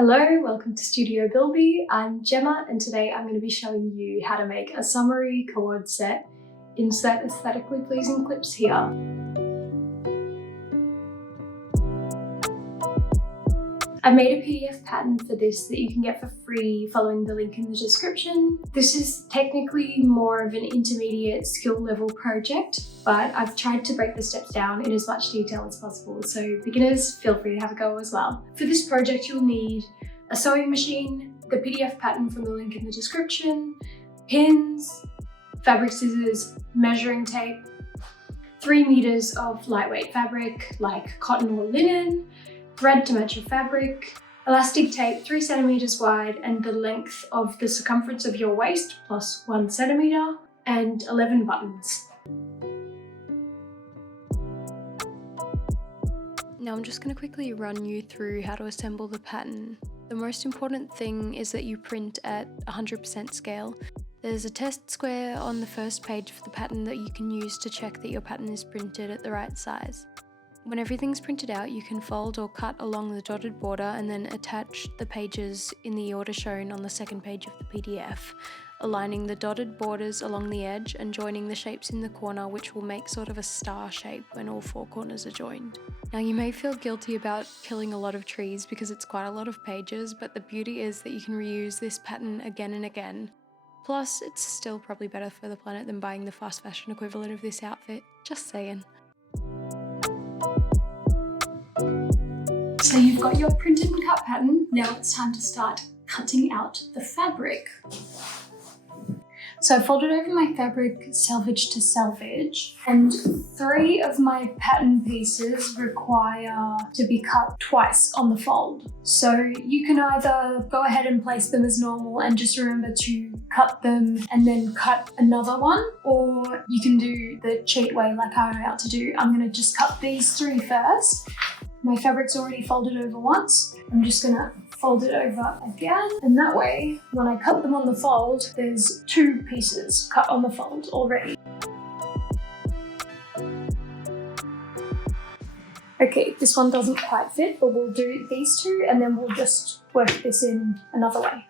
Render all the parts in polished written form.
Hello, welcome to Studio Bilby. I'm Gemma and today I'm going to be showing you how to make a Summer Coord set. Insert aesthetically pleasing clips here. I made a PDF pattern for this that you can get for free following the link in the description. This is technically more of an intermediate skill level project, but I've tried to break the steps down in as much detail as possible, so beginners feel free to have a go as well. For this project you'll need a sewing machine, the PDF pattern from the link in the description, pins, fabric scissors, measuring tape, 3 meters of lightweight fabric like cotton or linen, thread to match your fabric, elastic tape 3 centimeters wide and the length of the circumference of your waist plus 1 centimeter, and 11 buttons. Now I'm just going to quickly run you through how to assemble the pattern. The most important thing is that you print at 100% scale. There's a test square on the first page of the pattern that you can use to check that your pattern is printed at the right size. When everything's printed out, you can fold or cut along the dotted border and then attach the pages in the order shown on the second page of the PDF, aligning the dotted borders along the edge and joining the shapes in the corner, which will make sort of a star shape when all 4 corners are joined. Now you may feel guilty about killing a lot of trees because it's quite a lot of pages, but the beauty is that you can reuse this pattern again and again. Plus, it's still probably better for the planet than buying the fast fashion equivalent of this outfit. Just saying. So you've got your printed and cut pattern, now it's time to start cutting out the fabric. So I folded over my fabric selvage to selvage, and 3 of my pattern pieces require to be cut twice on the fold. So you can either go ahead and place them as normal and just remember to cut them and then cut another one, or you can do the cheat way like I'm about to do. I'm going to just cut these 3 first. My fabric's already folded over once. I'm just gonna fold it over again, and that way, when I cut them on the fold, there's 2 pieces cut on the fold already. Okay, this one doesn't quite fit, but we'll do these 2 and then we'll just work this in another way.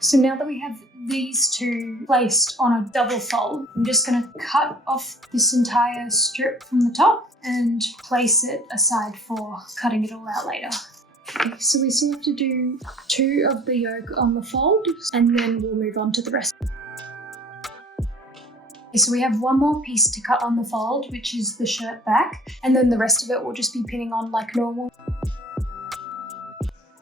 So now that we have these 2 placed on a double fold, I'm just going to cut off this entire strip from the top and place it aside for cutting it all out later. Okay, so we still have to do 2 of the yoke on the fold and then we'll move on to the rest. Okay, so we have 1 more piece to cut on the fold, which is the shirt back, and then the rest of it will just be pinning on like normal.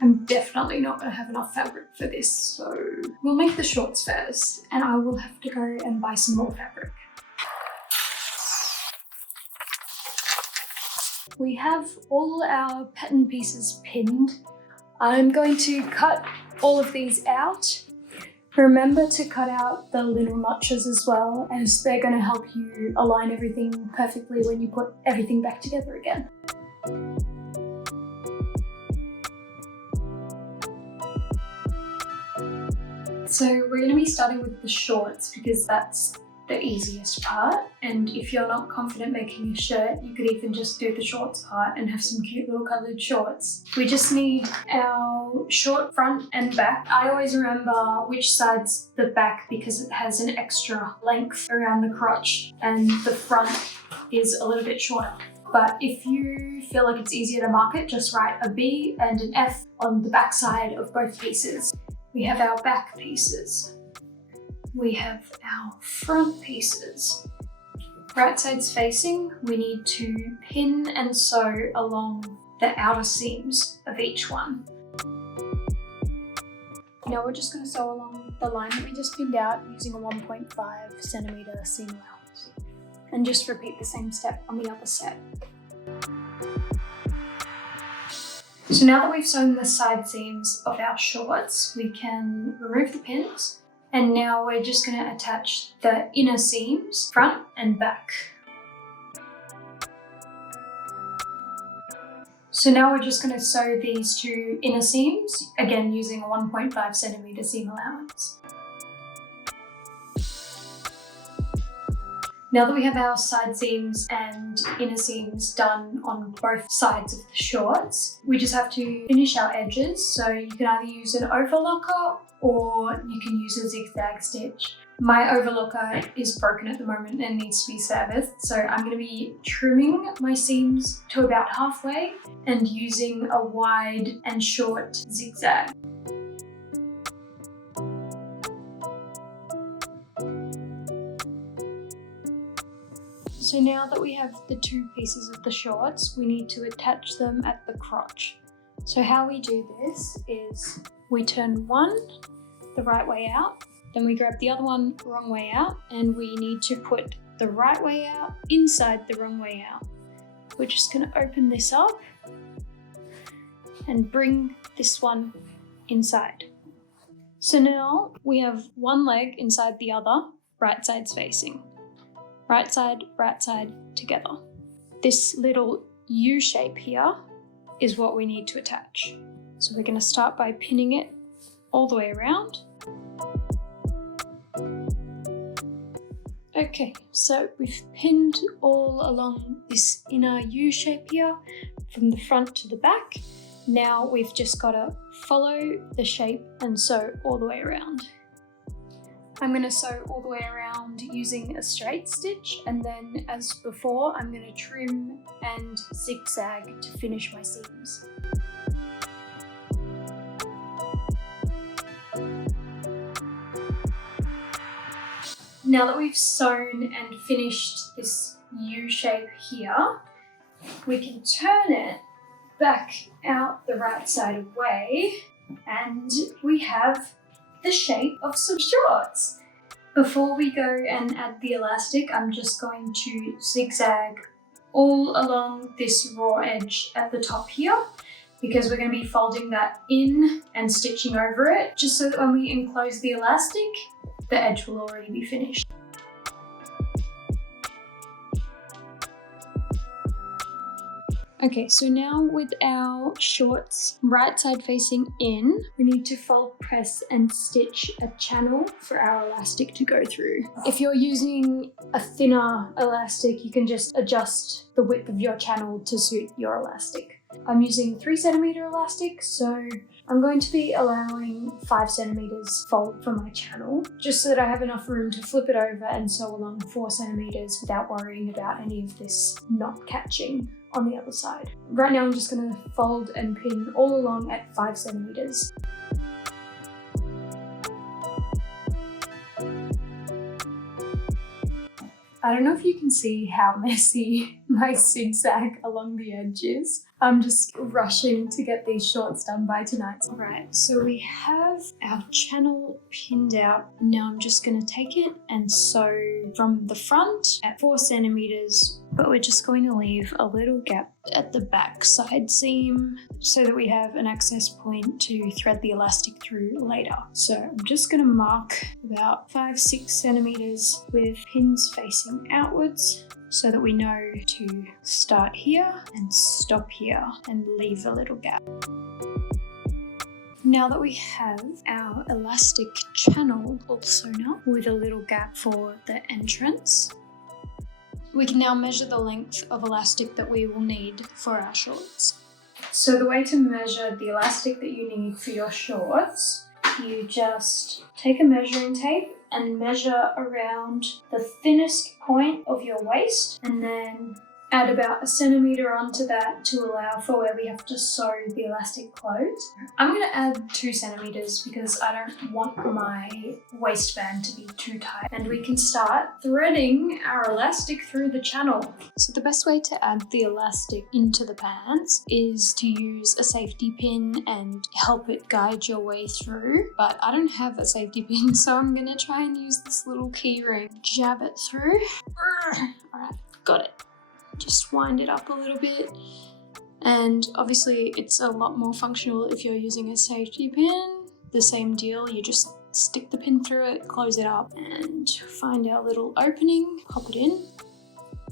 I'm definitely not going to have enough fabric for this, so we'll make the shorts first, and I will have to go and buy some more fabric. We have all our pattern pieces pinned. I'm going to cut all of these out. Remember to cut out the little notches as well, as they're going to help you align everything perfectly when you put everything back together again. So we're going to be starting with the shorts because that's the easiest part, and if you're not confident making a shirt, you could even just do the shorts part and have some cute little coloured shorts. We just need our short front and back. I always remember which side's the back because it has an extra length around the crotch and the front is a little bit shorter. But if you feel like it's easier to mark it, just write a B and an F on the back side of both pieces. We have our back pieces. We have our front pieces. Right sides facing, we need to pin and sew along the outer seams of each one. Now we're just going to sew along the line that we just pinned out using a 1.5 centimeter seam allowance. And just repeat the same step on the other set. So now that we've sewn the side seams of our shorts, we can remove the pins, and now we're just going to attach the inner seams, front and back. So now we're just going to sew these 2 inner seams, again using a 1.5 centimeter seam allowance. Now that we have our side seams and inner seams done on both sides of the shorts, we just have to finish our edges. So you can either use an overlocker or you can use a zigzag stitch. My overlocker is broken at the moment and needs to be serviced, so I'm going to be trimming my seams to about halfway and using a wide and short zigzag. So now that we have the two pieces of the shorts, we need to attach them at the crotch. So how we do this is we turn one the right way out, then we grab the other one wrong way out, and we need to put the right way out inside the wrong way out. We're just going to open this up and bring this one inside. So now we have one leg inside the other, right sides facing. Right side together. This little U shape here is what we need to attach. So we're going to start by pinning it all the way around. Okay, so we've pinned all along this inner U shape here from the front to the back. Now we've just got to follow the shape and sew all the way around. I'm going to sew all the way around using a straight stitch, and then as before I'm going to trim and zigzag to finish my seams. Now that we've sewn and finished this U shape here, we can turn it back out the right side away and we have the shape of some shorts. Before we go and add the elastic, I'm just going to zigzag all along this raw edge at the top here, because we're going to be folding that in and stitching over it, just so that when we enclose the elastic, the edge will already be finished. Okay, so now with our shorts right side facing in, we need to fold, press and stitch a channel for our elastic to go through. If you're using a thinner elastic, you can just adjust the width of your channel to suit your elastic. I'm using 3 centimeter elastic, so I'm going to be allowing 5 centimeters fold for my channel, just so that I have enough room to flip it over and sew along 4 centimeters without worrying about any of this not catching on the other side. Right now I'm just going to fold and pin all along at 5 centimeters. I don't know if you can see how messy my zigzag along the edge is. I'm just rushing to get these shorts done by tonight. Alright, so we have our channel pinned out. Now I'm just going to take it and sew from the front at 4 centimeters, but we're just going to leave a little gap at the back side seam so that we have an access point to thread the elastic through later. So I'm just going to mark about 5-6 centimeters with pins facing outwards, so that we know to start here and stop here and leave a little gap. Now that we have our elastic channel all sewn up with a little gap for the entrance, we can now measure the length of elastic that we will need for our shorts. So the way to measure the elastic that you need for your shorts, you just take a measuring tape and measure around the thinnest point of your waist, and then add about 1 centimeter onto that to allow for where we have to sew the elastic close. I'm going to add 2 centimeters because I don't want my waistband to be too tight. And we can start threading our elastic through the channel. So the best way to add the elastic into the pants is to use a safety pin and help it guide your way through. But I don't have a safety pin, so I'm going to try and use this little key ring. Jab it through. Alright, got it. Just wind it up a little bit, and obviously it's a lot more functional if you're using a safety pin. The same deal, you just stick the pin through it, close it up, and find our little opening, pop it in,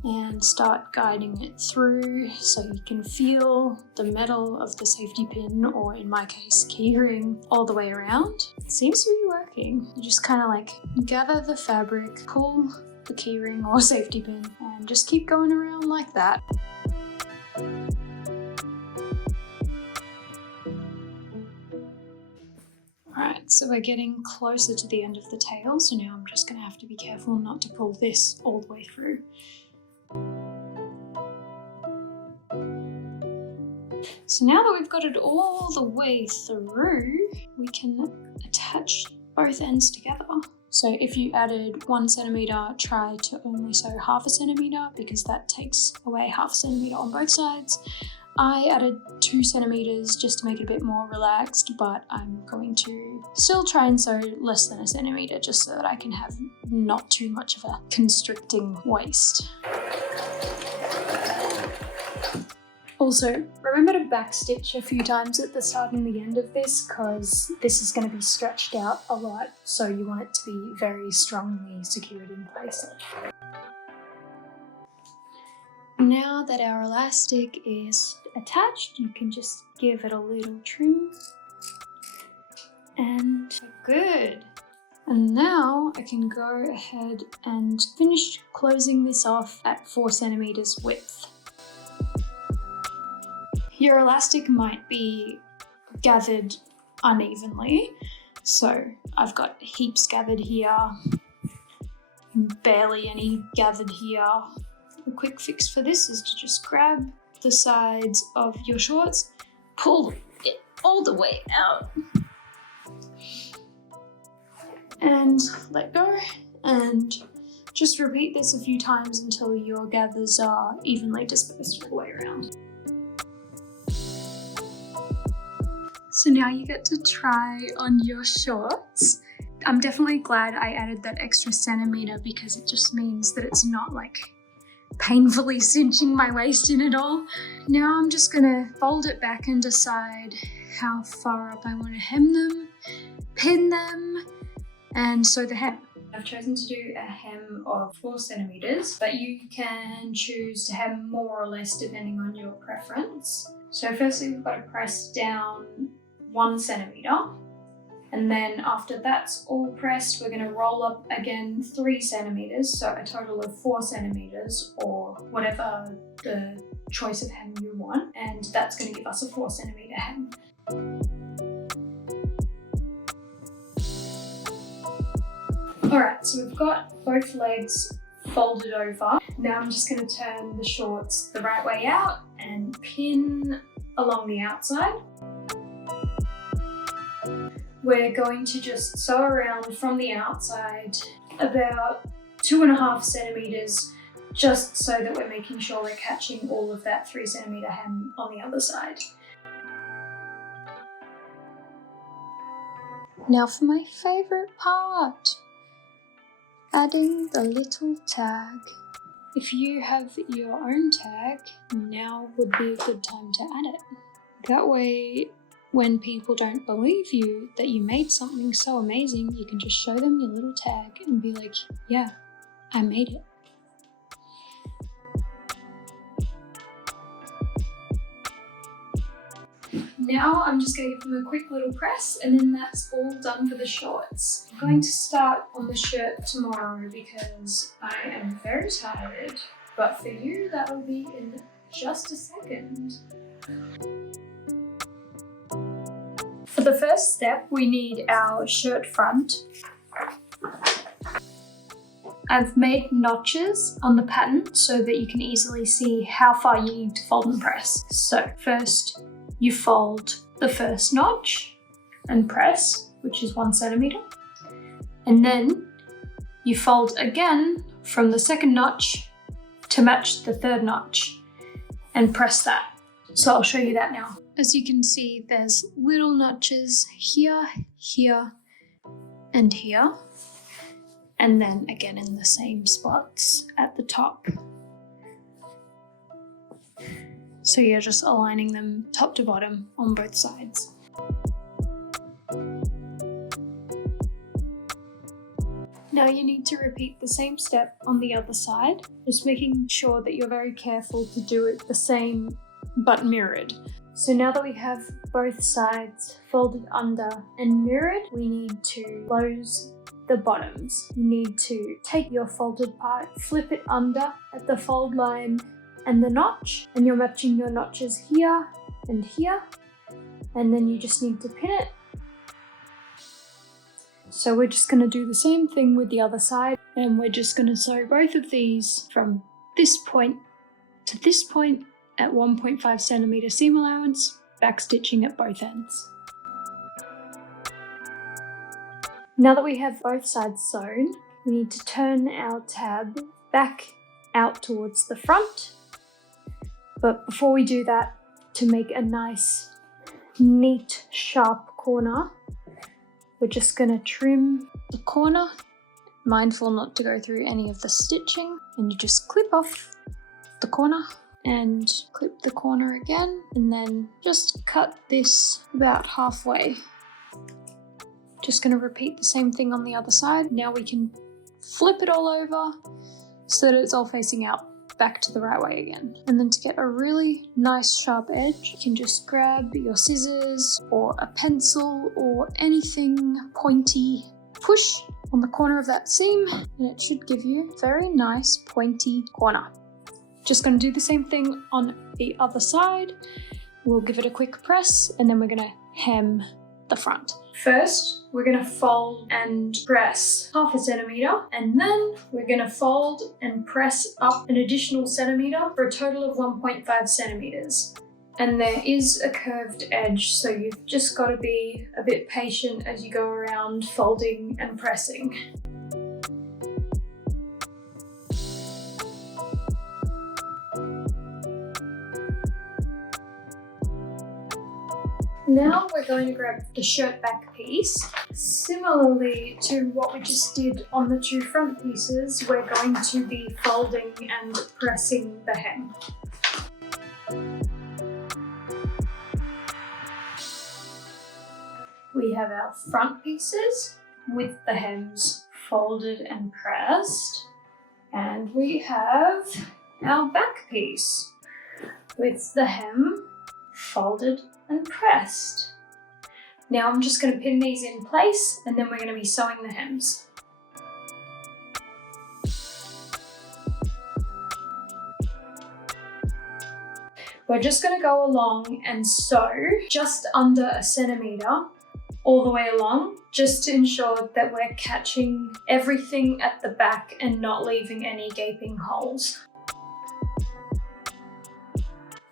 and start guiding it through so you can feel the metal of the safety pin, or in my case, key ring, all the way around. It seems to be working. You just kind of like gather the fabric, pull the keyring or safety pin, and just keep going around like that. Alright, so we're getting closer to the end of the tail, so now I'm just going to have to be careful not to pull this all the way through. So now that we've got it all the way through, we can attach both ends together. So if you added 1 centimeter, try to only sew 1/2 centimeter because that takes away 1/2 centimeter on both sides. I added 2 centimeters just to make it a bit more relaxed, but I'm going to still try and sew less than 1 centimeter just so that I can have not too much of a constricting waist. Also, remember to backstitch a few times at the start and the end of this because this is going to be stretched out a lot, so you want it to be very strongly secured in place. Now that our elastic is attached, you can just give it a little trim. And good. And now I can go ahead and finish closing this off at 4 centimeters width. Your elastic might be gathered unevenly, so I've got heaps gathered here, barely any gathered here. A quick fix for this is to just grab the sides of your shorts, pull it all the way out, and let go, and just repeat this a few times until your gathers are evenly dispersed all the way around. So now you get to try on your shorts. I'm definitely glad I added that extra centimeter because it just means that it's not like painfully cinching my waist in at all. Now I'm just gonna fold it back and decide how far up I want to hem them, pin them, and sew the hem. I've chosen to do a hem of 4 centimeters, but you can choose to hem more or less depending on your preference. So firstly, we've got to press down 1 centimeter, and then after that's all pressed, we're going to roll up again 3 centimeters, so a total of 4 centimeters, or whatever the choice of hem you want, and that's going to give us a 4 centimeter hem. Alright, so we've got both legs folded over. Now I'm just going to turn the shorts the right way out and pin along the outside. We're going to just sew around from the outside about 2.5 centimeters, just so that we're making sure we're catching all of that 3 centimeter hem on the other side. Now for my favourite part, adding the little tag. If you have your own tag, now would be a good time to add it. That way, when people don't believe you that you made something so amazing, you can just show them your little tag and be like, yeah, I made it. Now I'm just going to give them a quick little press, and then that's all done for the shorts. I'm going to start on the shirt tomorrow because I am very tired, but for you that will be in just a second. For the first step, we need our shirt front. I've made notches on the pattern so that you can easily see how far you need to fold and press. So first, you fold the first notch and press, which is 1 centimeter. And then you fold again from the second notch to match the third notch and press that. So I'll show you that now. As you can see, there's little notches here, here, and here. And then again in the same spots at the top. So you're just aligning them top to bottom on both sides. Now you need to repeat the same step on the other side, just making sure that you're very careful to do it the same but mirrored. So now that we have both sides folded under and mirrored, we need to close the bottoms. You need to take your folded part, flip it under at the fold line and the notch, and you're matching your notches here and here, and then you just need to pin it. So we're just going to do the same thing with the other side, and we're just going to sew both of these from this point to this point at 1.5 centimeter seam allowance, back stitching at both ends. Now that we have both sides sewn, we need to turn our tab back out towards the front. But before we do that, to make a nice, neat, sharp corner, we're just going to trim the corner, mindful not to go through any of the stitching, and you just clip off the corner and clip the corner again, and then just cut this about halfway. Just going to repeat the same thing on the other side. Now we can flip it all over so that it's all facing out back to the right way again. And then to get a really nice sharp edge, you can just grab your scissors or a pencil or anything pointy, push on the corner of that seam, and it should give you a very nice pointy corner. Just going to do the same thing on the other side. We'll give it a quick press, and then we're going to hem the front. First, we're going to fold and press 0.5 centimeter, and then we're going to fold and press up an additional centimeter for a total of 1.5 centimeters. And there is a curved edge, so you've just got to be a bit patient as you go around folding and pressing. Now we're going to grab the shirt back piece. Similarly to what we just did on the two front pieces, we're going to be folding and pressing the hem. We have our front pieces with the hems folded and pressed, and we have our back piece with the hem folded and pressed. Now I'm just going to pin these in place, and then we're going to be sewing the hems. We're just going to go along and sew just under a centimeter all the way along, just to ensure that we're catching everything at the back and not leaving any gaping holes.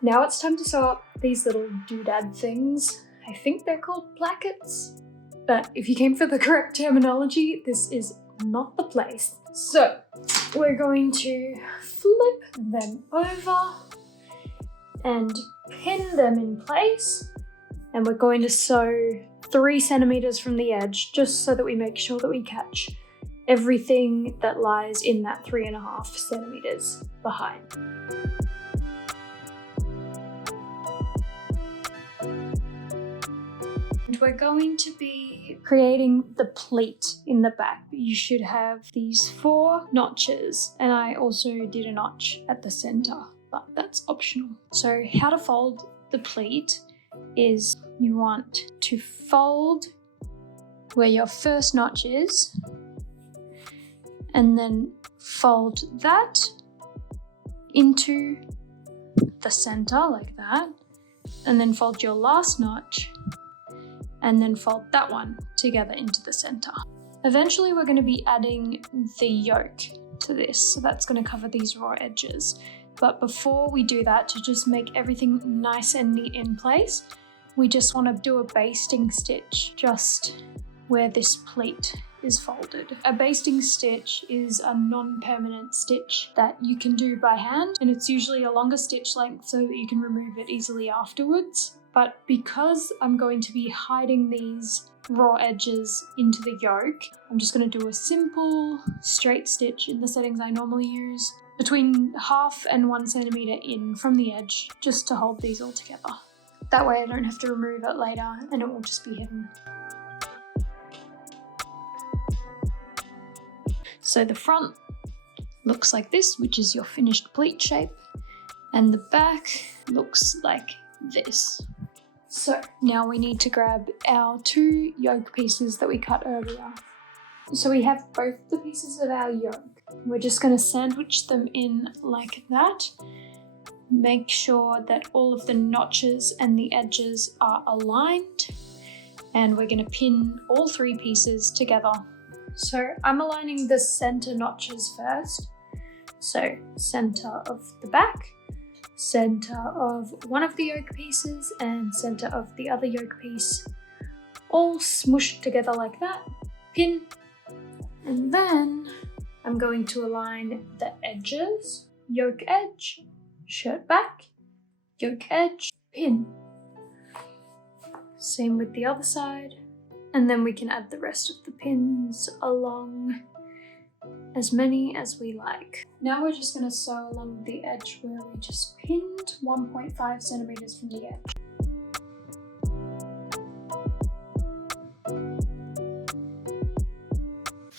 Now it's time to sew up these little doodad things. I think they're called plackets, but if you came for the correct terminology, this is not the place. So we're going to flip them over and pin them in place, and we're going to sew 3 centimeters from the edge, just so that we make sure that we catch everything that lies in that 3.5 centimeters behind. And we're going to be creating the pleat in the back. You should have these 4 notches, and I also did a notch at the center, but that's optional. So how to fold the pleat is you want to fold where your first notch is, and then fold that into the center like that, and then fold your last notch, and then fold that one together into the center. Eventually we're going to be adding the yoke to this, so that's going to cover these raw edges. But before we do that, to just make everything nice and neat in place, we just want to do a basting stitch just where this pleat is folded. A basting stitch is a non-permanent stitch that you can do by hand, and it's usually a longer stitch length so that you can remove it easily afterwards. But because I'm going to be hiding these raw edges into the yoke, I'm just going to do a simple straight stitch in the settings I normally use, between 0.5 and 1 centimeter in from the edge, just to hold these all together. That way I don't have to remove it later and it will just be hidden. So the front looks like this, which is your finished pleat shape, and the back looks like this. So now we need to grab our 2 yoke pieces that we cut earlier. So we have both the pieces of our yoke. We're just going to sandwich them in like that. Make sure that all of the notches and the edges are aligned. And we're going to pin all three pieces together. So I'm aligning the center notches first. So center of the back, center of one of the yoke pieces, and center of the other yoke piece. All smushed together like that. Pin. And then I'm going to align the edges. Yoke edge, shirt back, yoke edge, pin. Same with the other side. And then we can add the rest of the pins along, as many as we like. Now we're just going to sew along the edge where we just pinned 1.5 centimeters from the edge.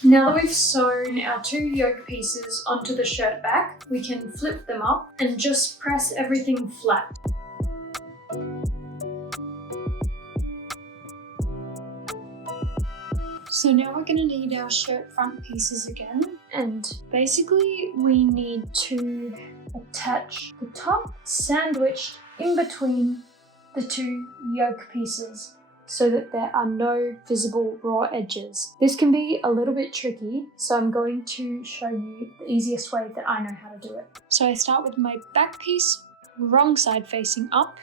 Now that we've sewn our two yoke pieces onto the shirt back, we can flip them up and just press everything flat. So now we're going to need our shirt front pieces again, and basically we need to attach the top sandwiched in between the two yoke pieces so that there are no visible raw edges. This can be a little bit tricky, so I'm going to show you the easiest way that I know how to do it. So I start with my back piece, wrong side facing up.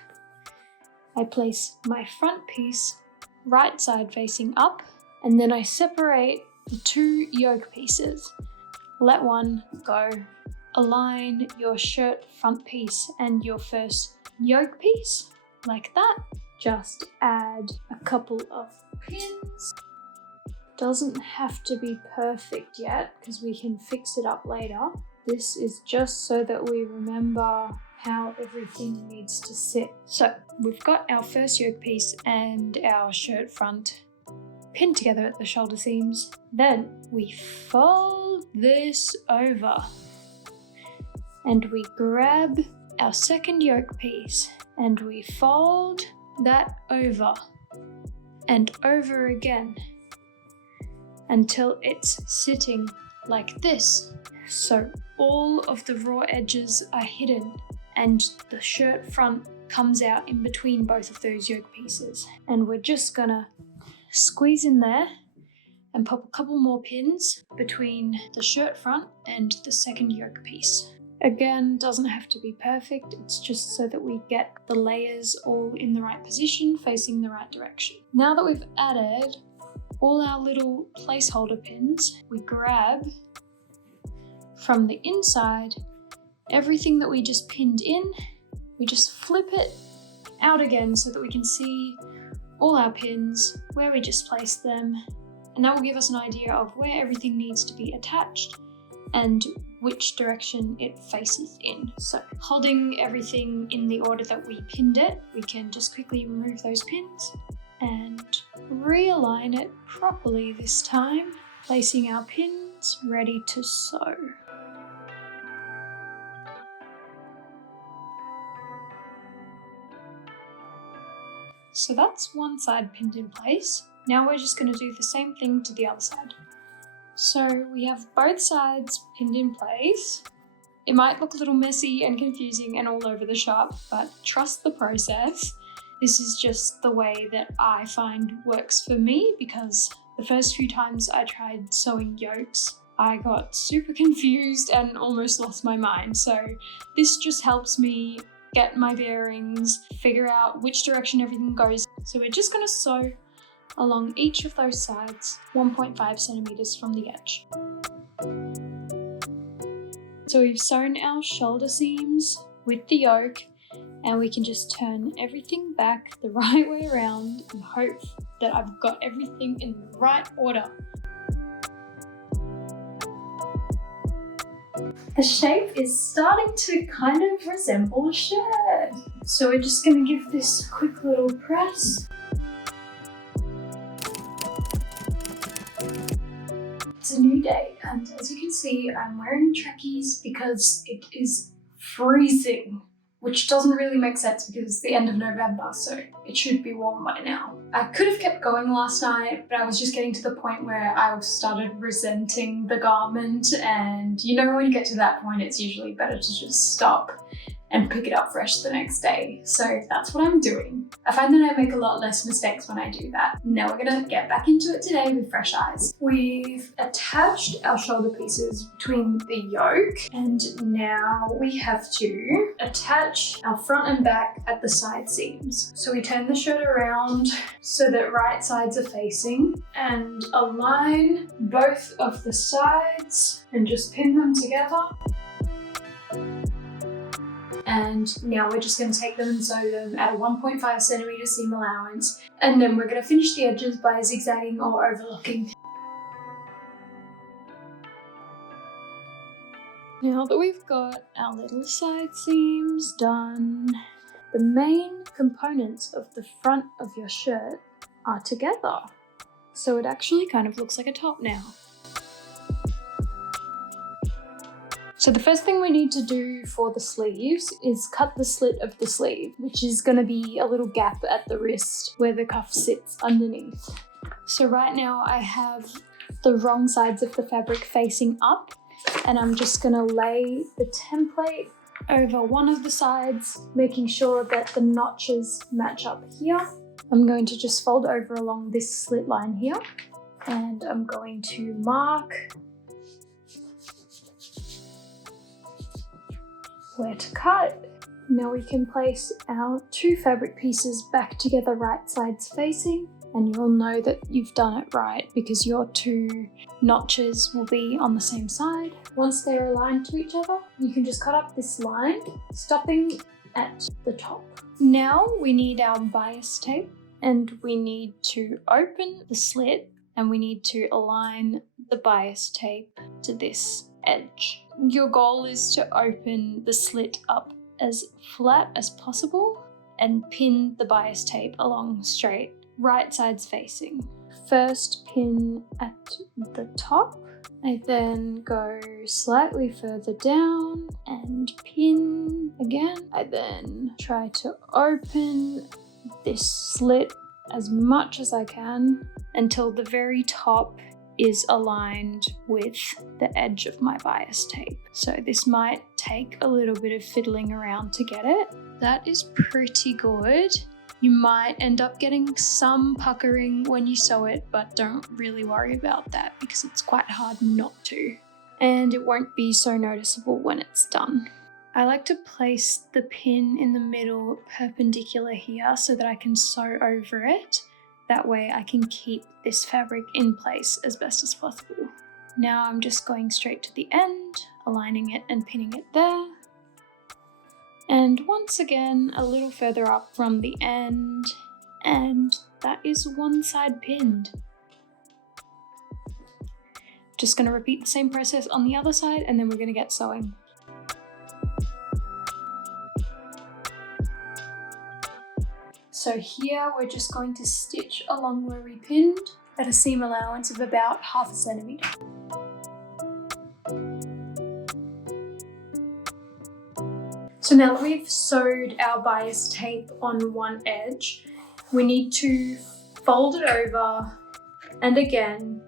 I place my front piece, right side facing up. And then I separate the two yoke pieces. Let one go. Align your shirt front piece and your first yoke piece like that. Just add a couple of pins. Doesn't have to be perfect yet because we can fix it up later. This is just so that we remember how everything needs to sit. So we've got our first yoke piece and our shirt front pinned together at the shoulder seams. Then we fold this over and we grab our second yoke piece and we fold that over and over again until it's sitting like this. So all of the raw edges are hidden and the shirt front comes out in between both of those yoke pieces. And we're just gonna squeeze in there and pop a couple more pins between the shirt front and the second yoke piece. Again, doesn't have to be perfect, it's just so that we get the layers all in the right position, facing the right direction. Now that we've added all our little placeholder pins, we grab from the inside everything that we just pinned in, we just flip it out again so that we can see all our pins, where we just placed them, and that will give us an idea of where everything needs to be attached and which direction it faces in. So holding everything in the order that we pinned it, we can just quickly remove those pins and realign it properly this time, placing our pins ready to sew. So that's one side pinned in place. Now we're just going to do the same thing to the other side. So we have both sides pinned in place. It might look a little messy and confusing and all over the shop, but trust the process. This is just the way that I find works for me, because the first few times I tried sewing yokes, I got super confused and almost lost my mind. So this just helps me get my bearings, figure out which direction everything goes. So we're just going to sew along each of those sides 1.5 centimeters from the edge. So we've sewn our shoulder seams with the yoke, and we can just turn everything back the right way around and hope that I've got everything in the right order. The shape is starting to kind of resemble a shirt. So we're just going to give this a quick little press. It's a new day, and as you can see, I'm wearing trackies because it is freezing. which doesn't really make sense because it's the end of November, so it should be warm by now. I could have kept going last night, but I was just getting to the point where I started resenting the garment, and you know when you get to that point, it's usually better to just stop and pick it up fresh the next day. So that's what I'm doing. I find that I make a lot less mistakes when I do that. Now we're gonna get back into it today with fresh eyes. We've attached our shoulder pieces between the yoke, and now we have to attach our front and back at the side seams. So we turn the shirt around so that right sides are facing and align both of the sides and just pin them together. And now we're just going to take them and sew them at a 1.5 centimeter seam allowance, and then we're going to finish the edges by zigzagging or overlocking. Now that we've got our little side seams done, the main components of the front of your shirt are together. So it actually kind of looks like a top now. So the first thing we need to do for the sleeves is cut the slit of the sleeve, which is going to be a little gap at the wrist where the cuff sits underneath. So right now I have the wrong sides of the fabric facing up, and I'm just going to lay the template over one of the sides, making sure that the notches match up here. I'm going to just fold over along this slit line here, and I'm going to mark where to cut. Now we can place our two fabric pieces back together, right sides facing, and you'll know that you've done it right because your two notches will be on the same side. Once they're aligned to each other, you can just cut up this line, stopping at the top. Now we need our bias tape, and we need to open the slit, and we need to align the bias tape to this edge. Your goal is to open the slit up as flat as possible and pin the bias tape along straight, right sides facing. First pin at the top, I then go slightly further down and pin again. I then try to open this slit as much as I can until the very top is aligned with the edge of my bias tape. So this might take a little bit of fiddling around to get it. That is pretty good. You might end up getting some puckering when you sew it, but don't really worry about that because it's quite hard not to. And it won't be so noticeable when it's done. I like to place the pin in the middle perpendicular here so that I can sew over it. That way I can keep this fabric in place as best as possible. Now I'm just going straight to the end, aligning it and pinning it there. And once again, a little further up from the end, and that is one side pinned. Just going to repeat the same process on the other side, and then we're going to get sewing. So here we're just going to stitch along where we pinned at a seam allowance of about 0.5 centimeter. So now that we've sewed our bias tape on one edge, we need to fold it over and again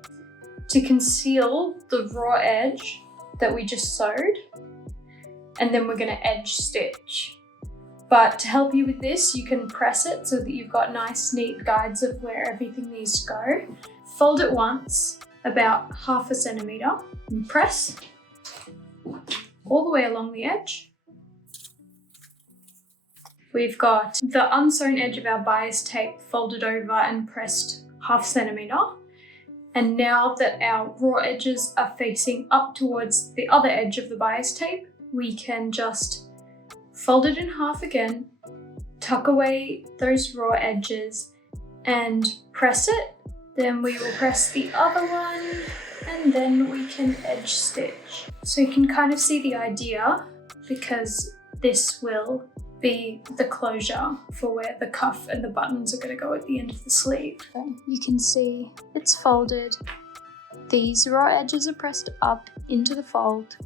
to conceal the raw edge that we just sewed, and then we're going to edge stitch. But to help you with this, you can press it so that you've got nice, neat guides of where everything needs to go. Fold it once, about 0.5 centimeter, and press all the way along the edge. We've got the unsewn edge of our bias tape folded over and pressed 0.5 centimeter. And now that our raw edges are facing up towards the other edge of the bias tape, we can just fold it in half again, tuck away those raw edges and press it. Then we will press the other one and then we can edge stitch. So you can kind of see the idea because this will be the closure for where the cuff and the buttons are going to go at the end of the sleeve. So you can see it's folded. These raw edges are pressed up into the fold.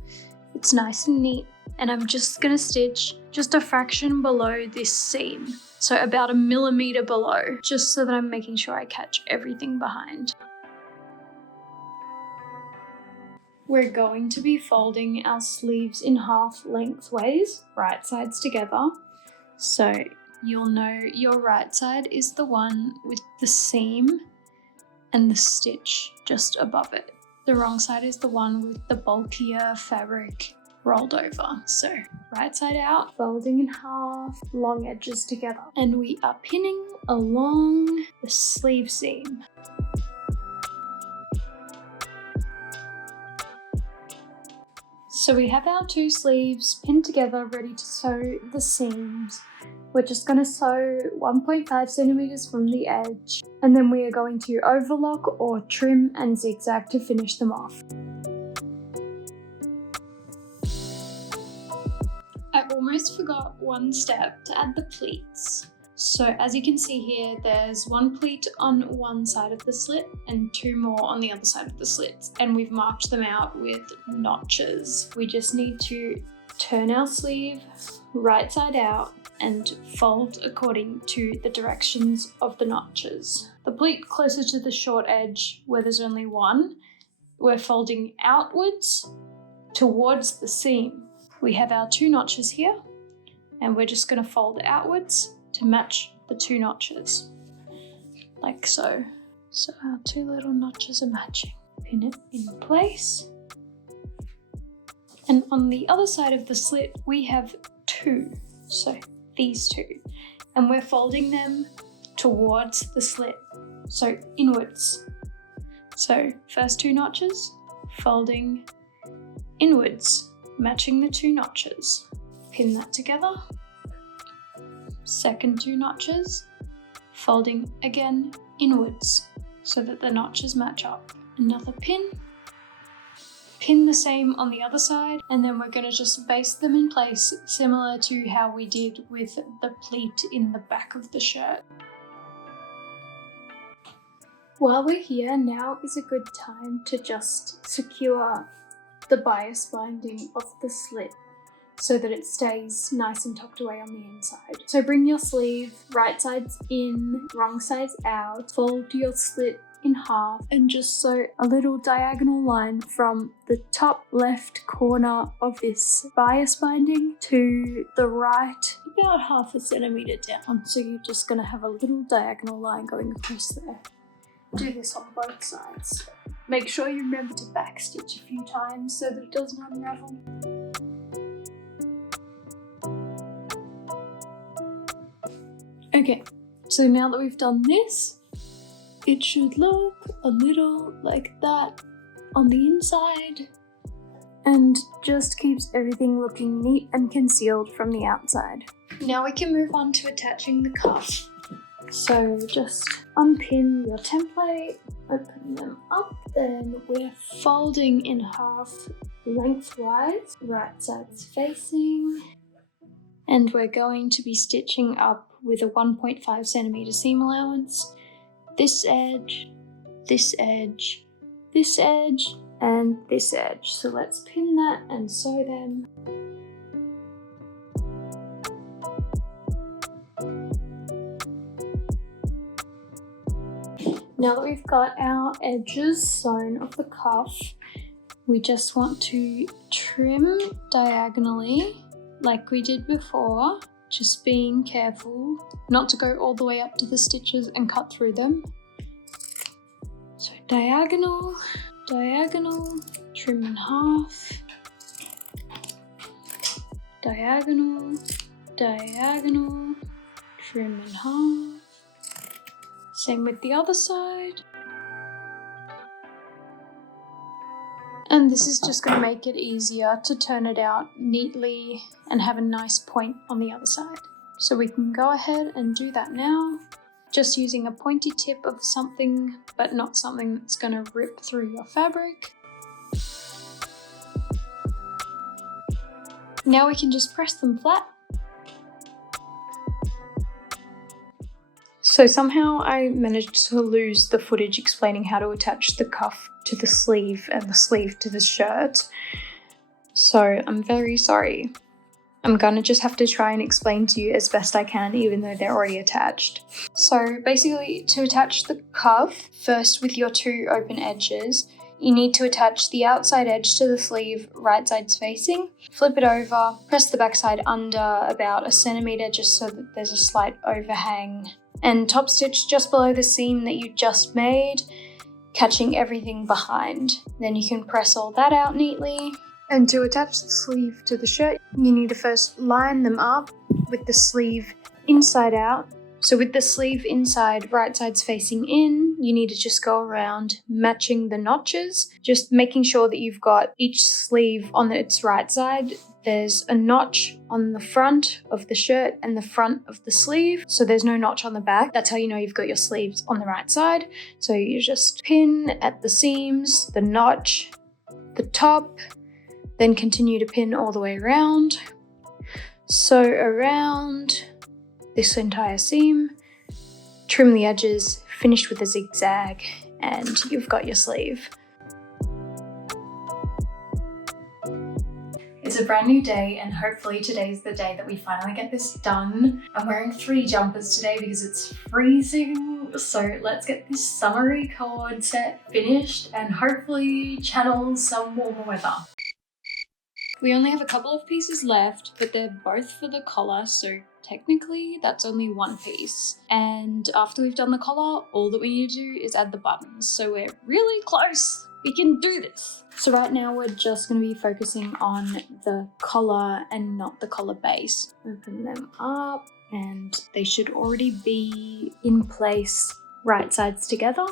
It's nice and neat. and I'm just gonna stitch just a fraction below this seam. So about 1 millimeter below, just so that I'm making sure I catch everything behind. We're going to be folding our sleeves in half lengthways, right sides together. So you'll know your right side is the one with the seam and the stitch just above it. The wrong side is the one with the bulkier fabric rolled over. So right side out, folding in half, long edges together. And we are pinning along the sleeve seam. So we have our 2 sleeves pinned together, ready to sew the seams. We're just going to sew 1.5 centimeters from the edge, and then we are going to overlock or trim and zigzag to finish them off. I almost forgot one step to add the pleats. So as you can see here, there's 1 pleat on one side of the slit and 2 more on the other side of the slits, and we've marked them out with notches. We just need to turn our sleeve right side out and fold according to the directions of the notches. The pleat closer to the short edge, where there's only 1, we're folding outwards towards the seam. We have our 2 notches here, and we're just going to fold outwards to match the 2 notches, like so. So our 2 little notches are matching. Pin it in place. And on the other side of the slit, we have 2, so these 2. And we're folding them towards the slit, so inwards. So first 2 notches, folding inwards, matching the 2 notches. Pin that together. Second 2 notches, folding again inwards so that the notches match up. Another pin, pin the same on the other side, and then we're going to just baste them in place, similar to how we did with the pleat in the back of the shirt. While we're here, now is a good time to just secure the bias binding of the slit, so that it stays nice and tucked away on the inside. So bring your sleeve right sides in, wrong sides out, fold your slit in half, and just sew a little diagonal line from the top left corner of this bias binding to the right, about 0.5 centimeter down. So you're just going to have a little diagonal line going across there. Do this on both sides. Make sure you remember to backstitch a few times so that it doesn't unravel. Okay, so now that we've done this, it should look a little like that on the inside and just keeps everything looking neat and concealed from the outside. Now we can move on to attaching the cuff. So just unpin your template, open them up, then we're folding in half lengthwise, right sides facing, and we're going to be stitching up with a 1.5 centimeter seam allowance, this edge, this edge, this edge, and this edge. So let's pin that and sew them. Now that we've got our edges sewn of the cuff, we just want to trim diagonally like we did before, just being careful not to go all the way up to the stitches and cut through them. So diagonal, diagonal, trim in half, diagonal, diagonal, trim in half. Same with the other side. And this is just going to make it easier to turn it out neatly and have a nice point on the other side. So we can go ahead and do that now, just using a pointy tip of something, but not something that's going to rip through your fabric. Now we can just press them flat. So somehow I managed to lose the footage explaining how to attach the cuff to the sleeve and the sleeve to the shirt. So I'm very sorry. I'm gonna just have to try and explain to you as best I can, even though they're already attached. So basically, to attach the cuff, first with your two open edges, you need to attach the outside edge to the sleeve, right sides facing, flip it over, press the back side under about 1 centimeter just so that there's a slight overhang, and top stitch just below the seam that you just made, catching everything behind. Then you can press all that out neatly. And to attach the sleeve to the shirt, you need to first line them up with the sleeve inside out. So with the sleeve inside, right sides facing in, you need to just go around matching the notches, just making sure that you've got each sleeve on its right side. There's a notch on the front of the shirt and the front of the sleeve, so there's no notch on the back. That's how you know you've got your sleeves on the right side. So you just pin at the seams, the notch, the top, then continue to pin all the way around. So around this entire seam, trim the edges, finish with a zigzag, and you've got your sleeve. It's a brand new day, and hopefully today's the day that we finally get this done. I'm wearing 3 jumpers today because it's freezing, so let's get this Summer Coord set finished and hopefully channel some warmer weather. We only have a couple of pieces left, but they're both for the collar, so technically that's only 1 piece. And after we've done the collar, all that we need to do is add the buttons. So we're really close. We can do this. So right now we're just going to be focusing on the collar and not the collar base. Open them up and they should already be in place, right sides together.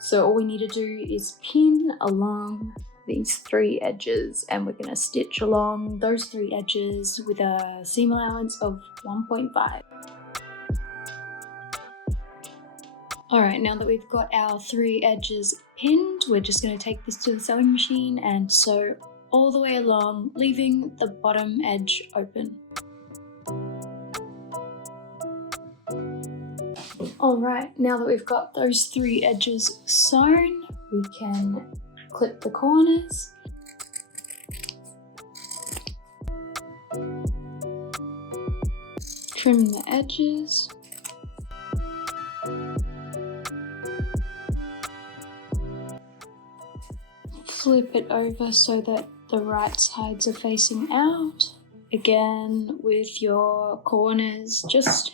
So all we need to do is pin along these 3 edges, and we're going to stitch along those 3 edges with a seam allowance of 1.5. Alright, now that we've got our 3 edges pinned, we're just going to take this to the sewing machine and sew all the way along, leaving the bottom edge open. Alright, now that we've got those 3 edges sewn, we can clip the corners. Trim the edges. Flip it over so that the right sides are facing out. Again, with your corners, just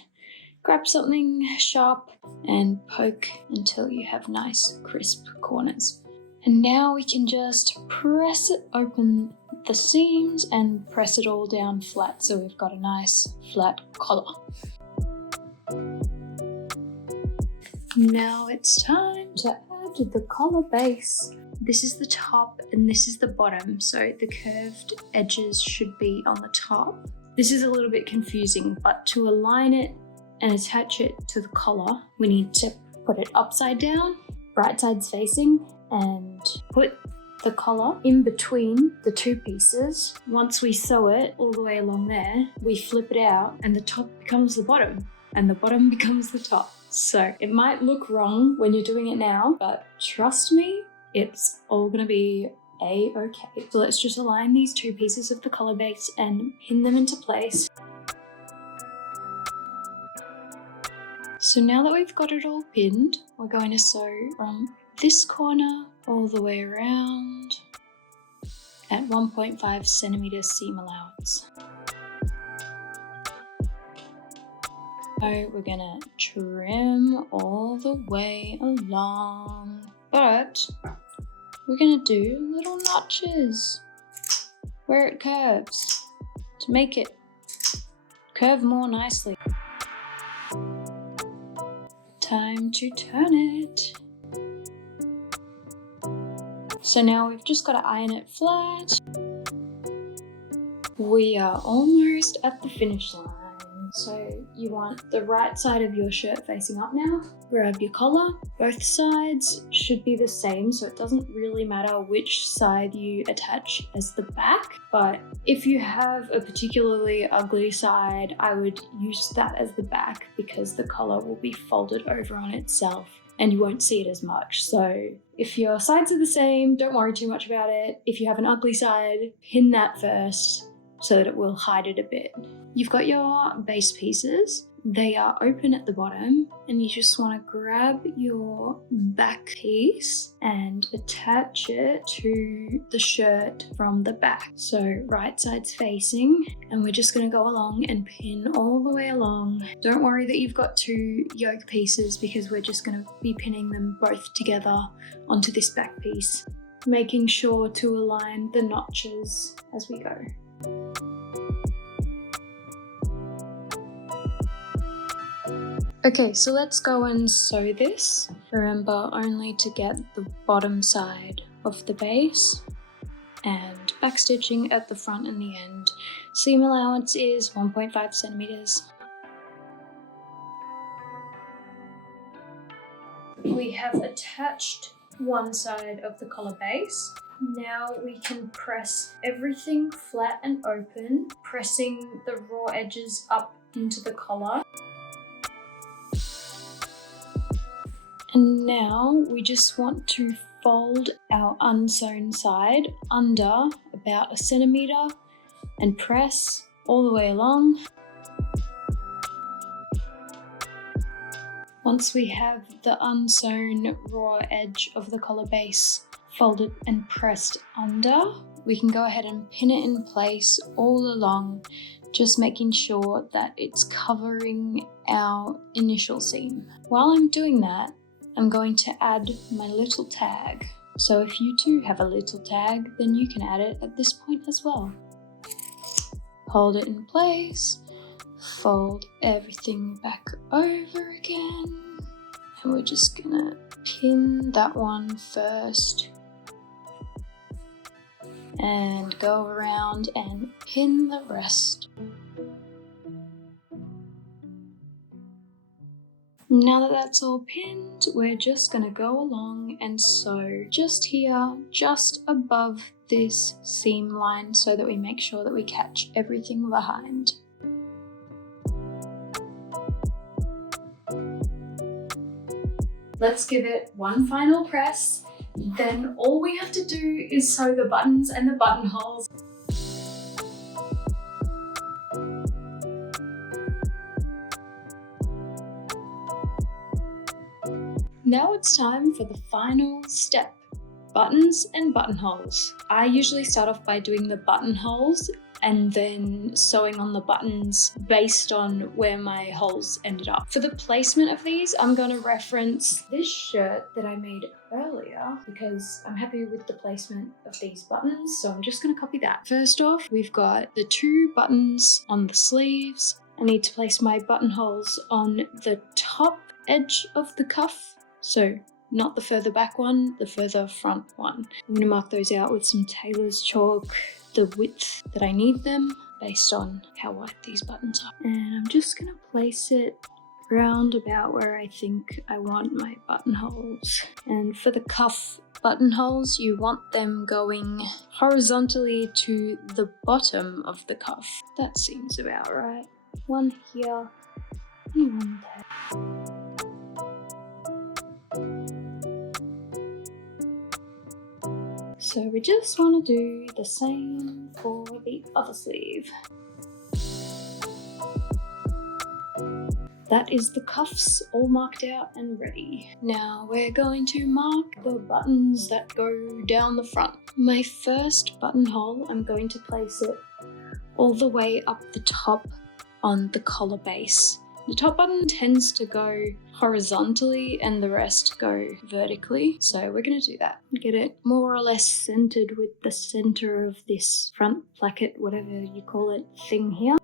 grab something sharp and poke until you have nice crisp corners. And now we can just press it open the seams and press it all down flat so we've got a nice flat collar. Now it's time to add the collar base. This is the top and this is the bottom, so the curved edges should be on the top. This is a little bit confusing, but to align it and attach it to the collar, we need to put it upside down, right sides facing, and put the collar in between the 2 pieces. Once we sew it all the way along there, we flip it out and the top becomes the bottom and the bottom becomes the top. So it might look wrong when you're doing it now, but trust me, it's all gonna be a-okay. So let's just align these 2 pieces of the collar base and pin them into place. So now that we've got it all pinned, we're going to sew from this corner all the way around at 1.5 centimeter seam allowance. So we're gonna trim all the way along, but we're gonna do little notches where it curves to make it curve more nicely. Time to turn it. So now we've just got to iron it flat. We are almost at the finish line. So you want the right side of your shirt facing up now. Grab your collar. Both sides should be the same, so it doesn't really matter which side you attach as the back. But if you have a particularly ugly side, I would use that as the back because the collar will be folded over on itself and you won't see it as much. So if your sides are the same, don't worry too much about it. If you have an ugly side, pin that first so that it will hide it a bit. You've got your base pieces. They are open at the bottom, and you just want to grab your back piece and attach it to the shirt from the back. So right side's facing, and we're just going to go along and pin all the way along. Don't worry that you've got two yoke pieces, because we're just going to be pinning them both together onto this back piece, making sure to align the notches as we go. Okay, so let's go and sew this. Remember, only to get the bottom side of the base, and backstitching at the front and the end. Seam allowance is 1.5 centimeters. We have attached one side of the collar base. Now we can press everything flat and open, pressing the raw edges up into the collar. And now we just want to fold our unsewn side under about 1 centimeter and press all the way along. Once we have the unsewn raw edge of the collar base folded and pressed under, we can go ahead and pin it in place all along, just making sure that it's covering our initial seam. While I'm doing that, I'm going to add my little tag. So if you too have a little tag, then you can add it at this point as well. Hold it in place, fold everything back over again, and we're just gonna pin that one first and go around and pin the rest. Now that that's all pinned, we're just going to go along and sew just here, just above this seam line, so that we make sure that we catch everything behind. Let's give it one final press. Then all we have to do is sew the buttons and the buttonholes. Now it's time for the final step, buttons and buttonholes. I usually start off by doing the buttonholes and then sewing on the buttons based on where my holes ended up. For the placement of these, I'm going to reference this shirt that I made earlier because I'm happy with the placement of these buttons, so I'm just going to copy that. First off, we've got the 2 buttons on the sleeves. I need to place my buttonholes on the top edge of the cuff. So not the further back one, the further front one. I'm going to mark those out with some tailor's chalk, the width that I need them based on how wide these buttons are. And I'm just going to place it round about where I think I want my buttonholes. And for the cuff buttonholes, you want them going horizontally to the bottom of the cuff. That seems about right. One here and one there. So we just want to do the same for the other sleeve. That is the cuffs all marked out and ready. Now we're going to mark the buttons that go down the front. My first buttonhole, I'm going to place it all the way up the top on the collar base. The top button tends to go horizontally and the rest go vertically. So we're going to do that. Get it more or less centered with the center of this front placket, whatever you call it, thing here.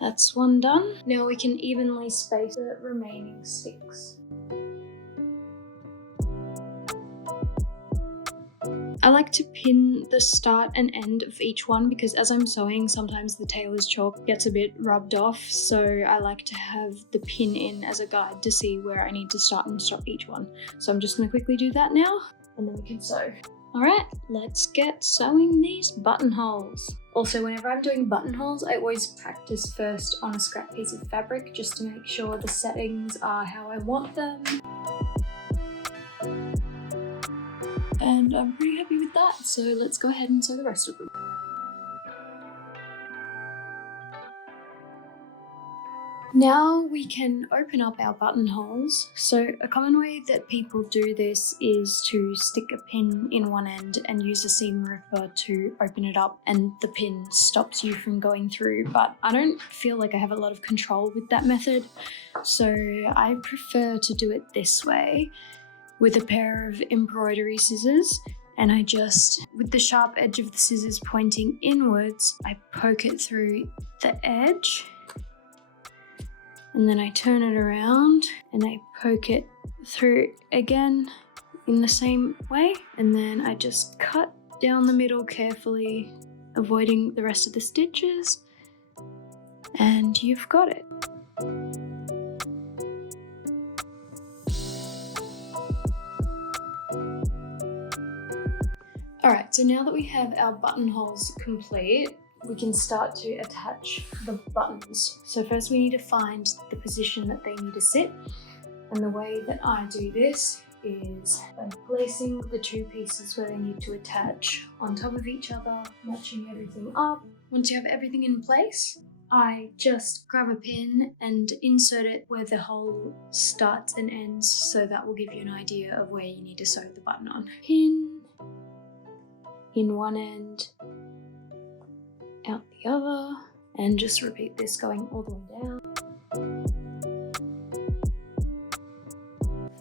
That's one done. Now we can evenly space the remaining sticks. I like to pin the start and end of each one because as I'm sewing, sometimes the tailor's chalk gets a bit rubbed off, so I like to have the pin in as a guide to see where I need to start and stop each one. So I'm just going to quickly do that now, and then we can sew. Alright, let's get sewing these buttonholes. Also, whenever I'm doing buttonholes, I always practice first on a scrap piece of fabric just to make sure the settings are how I want them. And I'm pretty happy with that, so let's go ahead and sew the rest of them. Now we can open up our buttonholes. So a common way that people do this is to stick a pin in one end and use a seam ripper to open it up, and the pin stops you from going through. But I don't feel like I have a lot of control with that method, so I prefer to do it this way with a pair of embroidery scissors. And I just, with the sharp edge of the scissors pointing inwards, I poke it through the edge. And then I turn it around and I poke it through again in the same way. And then I just cut down the middle carefully, avoiding the rest of the stitches. And you've got it. Alright, so now that we have our buttonholes complete, we can start to attach the buttons. So first we need to find the position that they need to sit. And the way that I do this is by placing the two pieces where they need to attach on top of each other, matching everything up. Once you have everything in place, I just grab a pin and insert it where the hole starts and ends, so that will give you an idea of where you need to sew the button on. Pin in one end, out the other, and just repeat this going all the way down.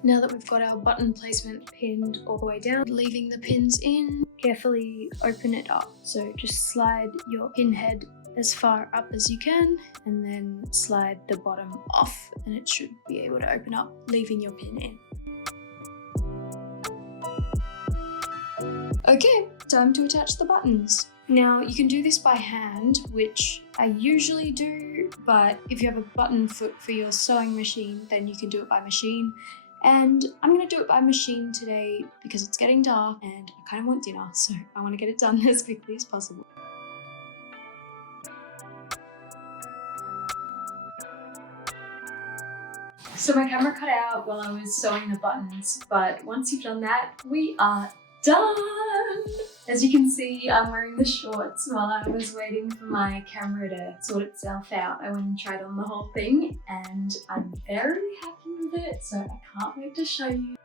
Now that we've got our button placement pinned all the way down, leaving the pins in, carefully open it up. So just slide your pin head as far up as you can, and then slide the bottom off, and it should be able to open up, leaving your pin in. Okay, time to attach the buttons. Now you can do this by hand, which I usually do, but if you have a button foot for your sewing machine, then you can do it by machine. And I'm going to do it by machine today because it's getting dark and I kind of want dinner, so I want to get it done as quickly as possible. So my camera cut out while I was sewing the buttons, but once you've done that, we are done! As you can see, I'm wearing the shorts while I was waiting for my camera to sort itself out. I went and tried on the whole thing and I'm very happy with it, so I can't wait to show you.